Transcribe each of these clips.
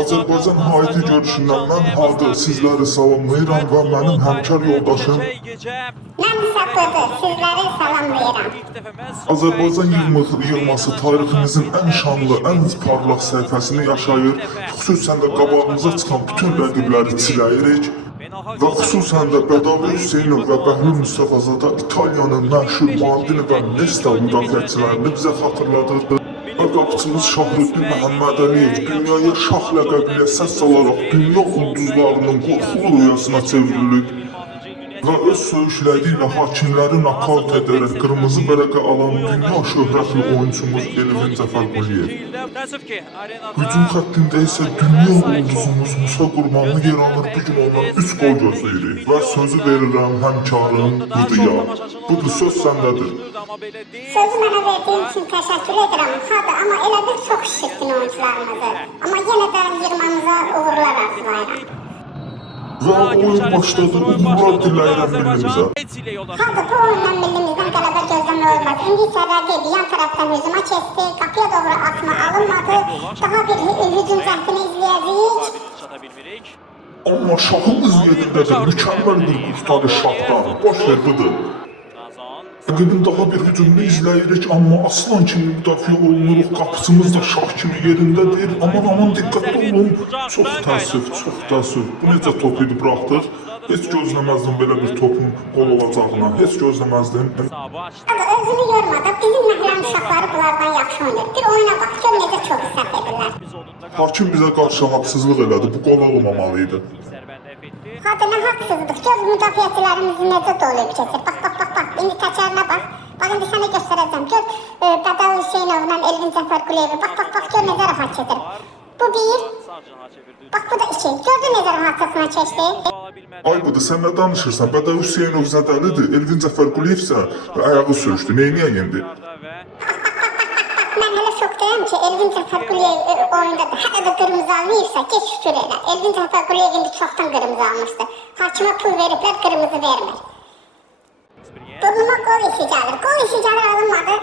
Azərbaycan hayati görüşündən mən Hadır sizləri salamlayıram və mənim həmkar yoldaşım Mən Sapıdır, sizləri salamlayıram. Azərbaycan yığması tariximizin ən şanlı, ən parlaq səhifəsini yaşayır, xüsusən də qabağımıza çıxan bütün rəqibləri çiləyirik və xüsusən də Bədavi Hüseynov və Bəhlul Mustafazadə İtaliyanın məşhur Maldini və Nesta müdafiəçilərini bizə xatırladırdı. Və qapıçımız Şahrüddin Məhəmmədəliyev dünyaya şah ləqəbilə səs salaraq dünya ulduzlarının qorxulu rüyasına çevrilib və öz söyüşləri ilə hakimləri nakavt edərək qırmızı bərəqə alan dünya şöhrətli oyunçumuz Elvin Cəfərquliyev. Hücum xəttində isə dünya ulduzumuz Musa Qurbanlı yer alır, bugün ondan 3 qol gözləyirik və sözü verirəm həmkarım Hıdıya. Budur, söz səndədir. Sözü mənə verdiyin üçün təşəkkür edirəm. Hadır, amma elə bir çox şirkin oyuncularımızı. Amma yenə də yırmanıza uğurlar arzulayıram. Və oyun başladı, uğurlar diləyirəm millimizə. Hadır, bu oyundan millimizdən qələbə gözləmək olmaz. İndi isə rəqib yan tərəfdən hücuma keçdi, qapıya doğru atma alınmadı. Daha bir hücum cəhdini izləyəcəyik. Amma şahımız yerindədir, mükəmməl bir qurtarış şahdan. Boş ver, budur. Rəqibin daha bir hücumunu izləyirik, amma aslan kimi müdafiə olunuruq, qapıçımız da şah kimi yerindədir. Aman diqqətli olun. Çox təəssüf. Bu necə top idi buraxdıq. Heç gözləməzdim belə bir topun qol olacağına. Heç gözləməzdim. Hadır, özünü yorma da bizim məhləm uşaqları bunlardan yaxşı oynayır. Bir oyuna bax, gör necə çox səhv edirlər. Hakim bizə qarşı haqsızlıq elədi, bu qol olmamalıydı. Hadır, nə haqsızlıq, gör müdafiəçilərimizi necə dolayıb keçir. Bax, indi təkərinə bax. Bax, indi sənə göstərəcəm. Gör Bədavi Hüseynovla Elvin Cəfərquliyevi. Bax, gör necə rahat keçir. Bu bir. Bax, bu da iki. Gördün necə rahatlıqla keçdi. Ay budur, sən nə danışırsan? Bədavi Hüseynov zədəlidir, Elvin Cəfərquliyev isə ayağı sürüşdü. Neyniyək indi? Mən hələ şokdayım ki, Elvin Cəfərquliyev oyunda da hələ də qırmızı almayırsa, geç şükür elə. Elvin Cəfərquliyev indi çoxdan qırmızı almışdı. Hakimə pul veriblər, qırmızı vermir. Burnuma qol işi gəlir alınmadı.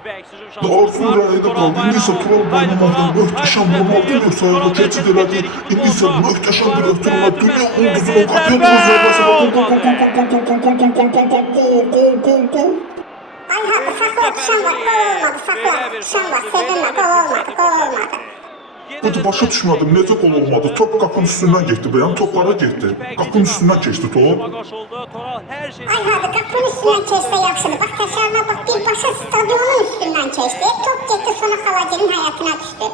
Arzu rayda qaldı, indi isə Tural boynamaqdan möhtəşəm Ronaldo yoxsa ayağa keçid elədi. İndi isə möhtəşəm bir ötürmə, dünya ulduzunun qapıya doğru zərbəsi var. Gol. Ay haqqı, saxla, düşən var, qol olmadı, saxla, düşən var, sevinmə, qol olmadı. Budur, başa düşmədim, necə qol olmadı? Top qapının üstündən getdi, bəyəm toplara getdi. Qapının üstündən keçdi top. Ay haqqı, qapının üstündən keçsə yaxşıdır. Bax, təşərinə bax, birbaşa stadionun üstündən keçdi. Top getdi, sonra xalagirin həyatına düşdü.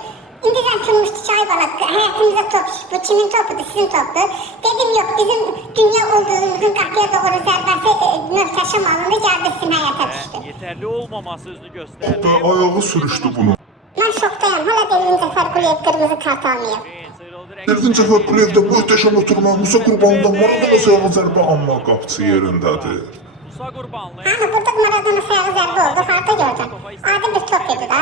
İndi zəncürmüşdü ki, ay bala, həyatımıza top düşdü. Bu kimin topudur, sizin topdur. Dedim, yox, bizim dünya ulduzumuzun qapıya doğru zərbəsi möhtəşəm alındı, gəldi sizin həyata düşdü. Yeterli olmaması özünü gösterdi. Və ayağı sürüşdü bunu. Mən şokdayım, hələ də Elvin Cəfərquliyev qırmızı kart almıyor. Elvin Cəfərquliyevdə möhtəşəm ötürmə, Musa Qurbanlıdan Maradona sayağı zərbə amma qapıçı yerindədir. Musa Qurbanlı. Hani burada Maradona sayağı zərbə oldu, harada gördün? Adi bir top idi da.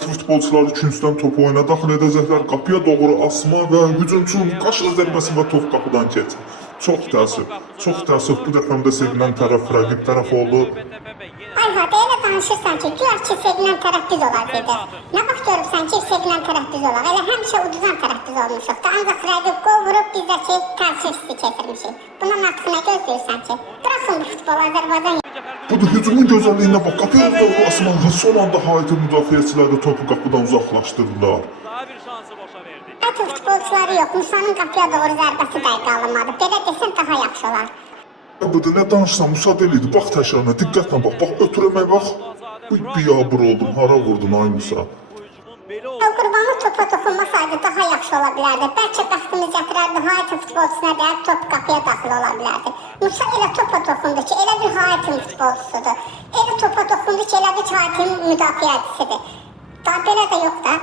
Futbolçular üçüncüdən topu oyuna daxil edəcəklər, qapıya doğru asma və hücumçunun qaşla zərbəsi və top qapıdan keçir. Çox təəssüf, bu dəfəmdə sevinən tərəf rəqib tərəf oldu. Ay hadi elə danışırsan ki, güya ki sevinən tərəf biz olaq dedi. Nə vaxt görürsən ki, sevinən tərəf biz olaq, elə həmişə uduzan tərəf biz olmuşuq da, ancaq rəqib qol vurub biz də ki, təəssüf hissi keçirmişik. Bundan artıq nə gözləyirsən ki? Bıraxın bu futbol, Azərbaycan. Budur, hücumun gözəlliyinə bax, qapıya doğru asmanın son anda hayati müdafiəçiləri topu qapıdan uzaqlaşdırdılar. Daha bir şansı boşa verdi. Hətta futbolçuları yox, Musa'nın qapıya doğru zərbəsi dəqiq alınmadı. Belə desən daha yaxşı olar. Budur, nə danışsan, Musa deliydi, bax təşərinə, diqqətlə bax, ötürəmək bax. Bu biyabır oldum, hara vurdun ay Musa? O Qurbanlı topa toxunmasaydı daha yaxşı ola bilərdi. Bəlkə bəxtimiz gətirərdi, Haiti futbolçusuna deyək, top qapıya daxil ola bilərdi. Musa elə topa toxundu ki, elə bir Haitin futbolçusudur. Elə topa toxundu ki, elə bir Haitin müdafiəçisidir. Daha belə də yox da.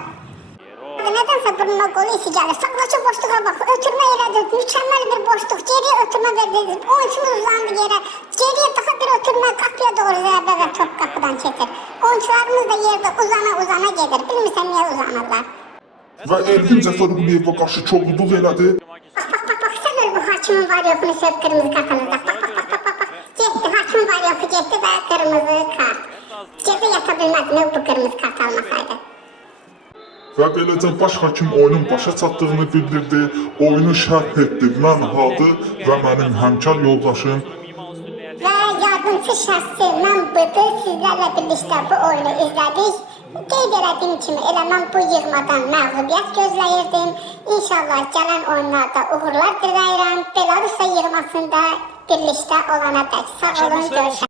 Nədənsə burnuna qolu işi gəlir. Saxlaçı boşluğa bax, ötürmə elədir, mükəmməl bir boşluq. Geriyə ötürmə verdi, oyunçumuz uzandı yerə. Geriyə daha bir ötürmə, qapıya doğru zərbə və top qapıdan keçir. Oyunçularımız da yerdə uzana gedir. Bilmirsən niyə uzanırlar. Və Elvin Cəfərquliyevə qarşı çoxluq elədi. Bax, sən öl bu hakimin var yoxunu söv qırmızı kartınızda. Bax. Getdi, hakimin var yoxu getdi və qırmızı kart. Gecə yata bilməz, bu qırmızı kart almasaydı. və beləcə baş hakim oyunun başa çatdığını bildirdi, oyunu şərh etdi mən Hadi və mənim həmkar yoldaşım. Və yardımcı şəxsi mən Bıdı sizlərlə birlikdə bu oyunu izlədik. Qeyd elədiyim kimi elə mən bu yığmadan məğlubiyyət gözləyirdim. İnşallah gələn oyunlarda uğurlar diləyirəm. Belarusya yığmasında birlikdə olana dək sağ olun, görüşək.